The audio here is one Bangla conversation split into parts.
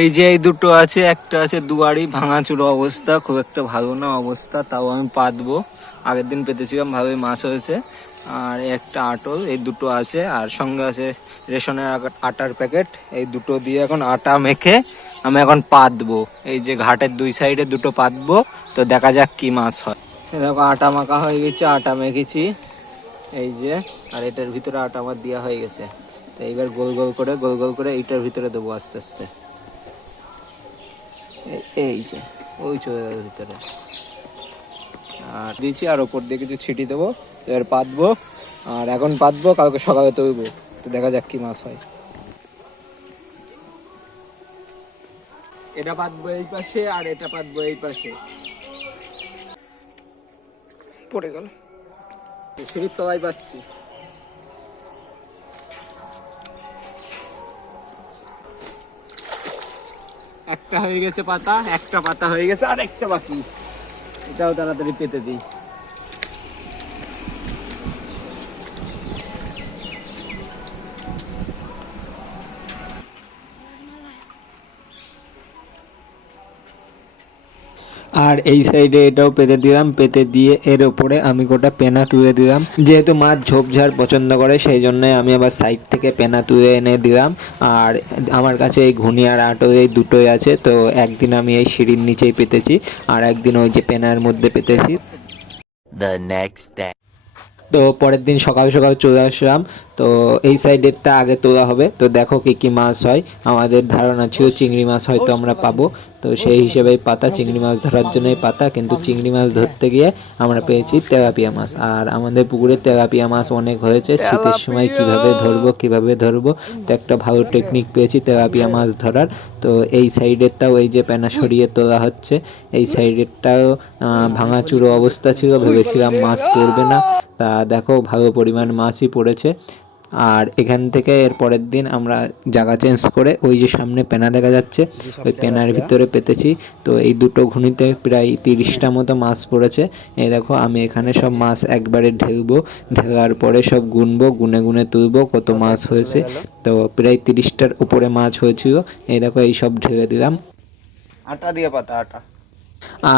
এই যে এই দুটো আছে, একটা আছে দুয়ারি, ভাঙাচুরো অবস্থা, খুব একটা ভালো না অবস্থা, তাও আমি পাতবো। আগের দিন পেতেছিলাম, ভালোই মাছ হয়েছে। আর একটা আটল, এই দুটো আছে। আর সঙ্গে আছে রেশনের আটার প্যাকেট। এই দুটো দিয়ে এখন আটা মেখে আমি এখন পাতবো। এই যে ঘাটের দুই সাইডে দুটো পাতবো, তো দেখা যাক কি মাছ হয়। দেখো আটা মাখা হয়ে গেছে, আটা মেখেছি এই যে। আর এটার ভিতরে আটা আমার দেওয়া হয়ে গেছে। তো এইবার গোল গোল করে এইটার ভিতরে দেবো আস্তে আস্তে। এই যে ওই চলে গেল ভিতরে। আর দিয়েছি, আর ওপর দিয়ে কিছু ছিটি দেবো। এবার পাতবো, আর এখন পাতবো, কালকে সকালে তুলবো। তো দেখা যাক কি মাছ হয়। এটা পাতবো এই পাশে, আর এটা পাতবো এই পাশে। পড়ে গেল, সিঁড়ির তলায় পাচ্ছি। একটা হয়ে গেছে পাতা, একটা পাতা হয়ে গেছে, আর একটা বাকি। এটাও তাড়াতাড়ি পেতে দিই। আর এই সাইডে এটাও পেতে দিলাম। পেতে দিয়ে এর উপরে আমি গোটা পেনা তুলে দিলাম। যেহেতু মাছ ঝোপঝাড় পছন্দ করে, সেই জন্য আমি আবার সাইড থেকে পেনা তুলে এনে দিলাম। আর আমার কাছে এই ঘুনি আর আটো এই দুটোই আছে। তো একদিন আমি এই সিঁড়ির নিচেই পেতেছি, আর একদিন ওই যে পেনার মধ্যে পেতেছি। তো পরের দিন সকাল সকাল চলে আসলাম। তো এই সাইডেরটা আগে তোলা হবে। তো দেখো কি কি মাছ হয়। আমাদের ধারণা ছিল চিংড়ি মাছ হয়তো আমরা পাবো, তো সেই হিসেবেই পাতা, চিংড়ি মাছ ধরার জন্যই পাতা। কিন্তু চিংড়ি মাছ ধরতে গিয়ে আমরা পেয়েছি তেলাপিয়া মাছ। আর আমাদের পুকুরে তেলাপিয়া মাছ অনেক হয়েছে। শীতের সময় কিভাবে ধরবো, তো একটা ভালো টেকনিক পেয়েছি তেলাপিয়া মাছ ধরার। তো এই সাইডেরটাও এই যে পেনা সরিয়ে তোলা হচ্ছে। এই সাইডেরটাও ভাঙাচুরো অবস্থা ছিল, ভেবেছিলাম মাছ পড়বে না। তা দেখো ভালো পরিমাণ মাছই পড়েছে। আর এখান থেকে এর পরের দিন আমরা জায়গা চেঞ্জ করে ওই যে সামনে পেনা দেখা যাচ্ছে, ওই পেনার ভিতরে পেতেছি। তো এই দুটো ঘুনিতে প্রায় 30টা মতো মাছ পড়েছে। এই দেখো আমি এখানে সব মাছ একবারে ঢেলবো, ঢেলার পরে সব গুনবো, গুনে গুনে তুলবো কত মাছ হয়েছে। তো প্রায় 30টার উপরে মাছ হয়েছিল। এই দেখো এই সব ঢেলে দিলাম। আটা দিয়ে পাতা আটা।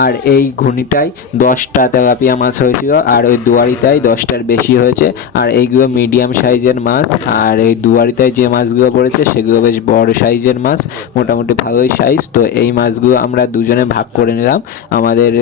আর এই ঘুনিটায় 10টা তেলাপিয়া মাছ হয়েছিল, আর ওই দুয়ারিটায় 10টার বেশি হয়েছে। আর এইগুলো মিডিয়াম সাইজের মাছ। আর এই দুয়ারিটায় যে মাছগুলো পড়েছে সেগুলো বেশ বড় সাইজের মাছ, মোটামুটি ভালোই সাইজ। তো এই মাছগুলো আমরা দুজনে ভাগ করে নিলাম। আমাদের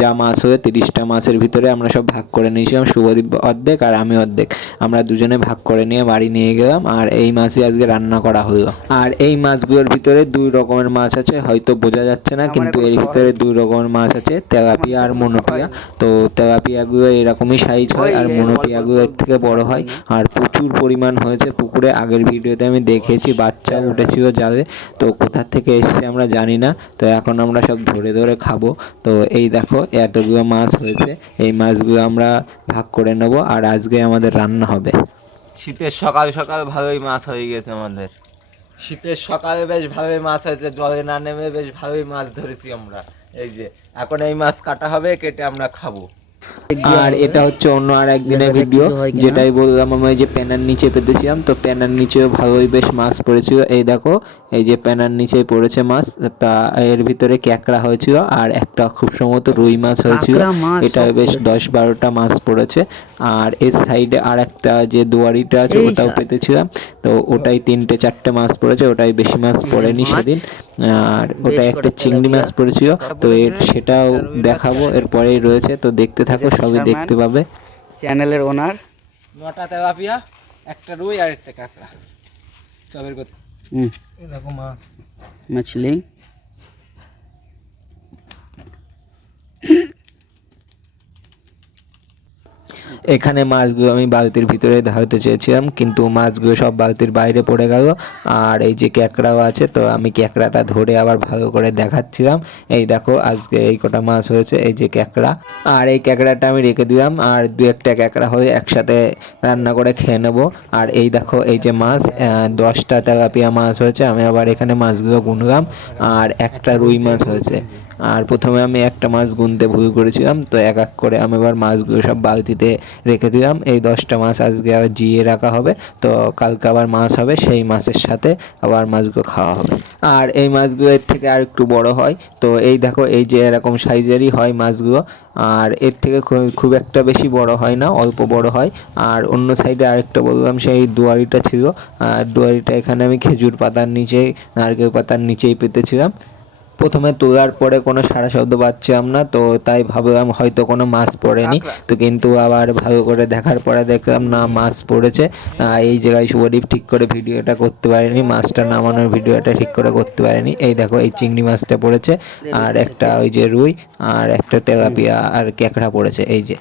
যা মাছ হয়ে 30টা মাছের ভিতরে আমরা সব ভাগ করে নিয়েছিলাম। শুভদীপ অর্ধেক আর আমি অর্ধেক, আমরা দুজনে ভাগ করে নিয়ে বাড়ি নিয়ে গেলাম। আর এই মাছই আজকে রান্না করা হলো। আর এই মাছগুলোর ভিতরে 2 রকমের মাছ আছে, হয়তো বোঝা যাচ্ছে না, কিন্তু এর ভিতরে 2 রকমের মাছ আছে, তেলাপিয়া আর মনোপিয়া। তো তেলাপিয়াগুলো এরকমই সাইজ হয়, আর মনোপিয়াগুলো এর থেকে বড় হয়। আর প্রচুর পরিমাণ হয়েছে পুকুরে। আগের ভিডিওতে আমি দেখেছি বাচ্চা উঠেছিল জালে, তো কোথা থেকে এসছে আমরা জানি না। তো এখন আমরা সব ধরে ধরে খাবো। তো এই দেখো এতগুলো মাছ হয়েছে, এই মাছগুলো আমরা ভাগ করে নেব, আর আজকে আমাদের রান্না হবে। শীতের সকাল সকাল ভালোই মাছ হয়ে গেছে আমাদের। শীতের সকালে বেশ ভালোই মাছ হয়েছে, জলে না নেমে বেশ ভালোই মাছ ধরেছি আমরা। এই যে এখন এই মাছ কাটা হবে, কেটে আমরা খাবো। আর এটা হচ্ছে অন্য আর একদিনের ভিডিও, যেটাই বললাম আমি যে পেনার নিচে পেতেছিলাম। তো পেনার নিচেও ভালোই বেশ মাছ পড়েছিল। এই দেখো এই যে পেনার নিচেই পড়েছে মাছ। তা এর ভিতরে ক্যাকড়া হয়েছিল, আর একটা খুব সম্ভবত রুই মাছ হয়েছিল। এটা বেশ 10-12টা মাছ পড়েছে। আর এর সাইডে আর একটা যে দুয়ারিটা আছে ওটাও পেতেছিলাম। তো ওটাই 3-4টে মাছ পড়েছে, ওটাই বেশি মাছ পড়েনি সেদিন। আর ওটাই একটা চিংড়ি মাছ পড়েছিল। তো সেটাও দেখাবো, এরপরেই রয়েছে। তো দেখতে থাকো, সবই দেখতে পাবে। চ্যানেলের ওনার 9টা তেলাপিয়া, একটা রুই আর একটা কাঁকড়া। চবের কথা দেখো মাছ, मछली। এখানে মাছগুলো আমি বালতির ভিতরে ঢালতে চেয়েছিলাম, কিন্তু মাছগুলো সব বালতির বাইরে পড়ে গেল। আর এই যে ক্যাকড়াও আছে, তো আমি ক্যাকড়াটা ধরে আবার ভালো করে দেখাচ্ছিলাম। এই দেখো আজকে এই কটা মাছ হয়েছে, এই যে ক্যাকড়া। আর এই ক্যাকড়াটা আমি রেখে দিলাম, আর 2-1টা ক্যাকড়া হয়ে একসাথে রান্না করে খেয়ে নেবো। আর এই দেখো এই যে মাছ, 10টা তেলাপিয়া মাছ হয়েছে। আমি আবার এখানে মাছগুলো গুনলাম, আর একটা রুই মাছ হয়েছে। আর প্রথমে আমি একটা মাছ গুনতে ভুল করেছিলাম, তো এক এক করে আমি এবার মাছগুলো সব বালতিতে রেখে দিলাম। এই 10টা মাছ আজকে আবার জিয়ে রাখা হবে, তো কালকে আবার মাছ হবে, সেই মাছের সাথে আবার মাছগুলো খাওয়া হবে। আর এই মাছগুলো এর থেকে আর একটু বড় হয়, তো এই দেখো এই যে এরকম সাইজেরই হয় মাছগুলো, আর এর থেকে খুব একটা বেশি বড় হয় না, অল্প বড় হয়। আর অন্য সাইডে আরেকটা বললাম সেই দুয়ারিটা ছিল, আর দুয়ারিটা এখানে আমি খেজুর পাতার নিচেই, নারকেল পাতার নিচেই পেতেছিলাম। প্রথমে তোলার পরে কোনো সাড়া শব্দ পাচ্ছিলাম না, তো তাই ভাবলাম হয়তো কোনো মাছ পড়েনি, তো কিন্তু আবার ভালো করে দেখার পরে দেখলাম না, মাছ পড়েছে। এই জায়গায় শুভদীপ ঠিক করে ভিডিওটা করতে পারেনি, মাছটা নামানোর ভিডিওটা ঠিক করে করতে পারেনি। এই দেখো এই চিংড়ি মাছটা পড়েছে, আর একটা ওই যে রুই, আর একটা তেলাপিয়া আর ক্যাকড়া পড়েছে, এই যে।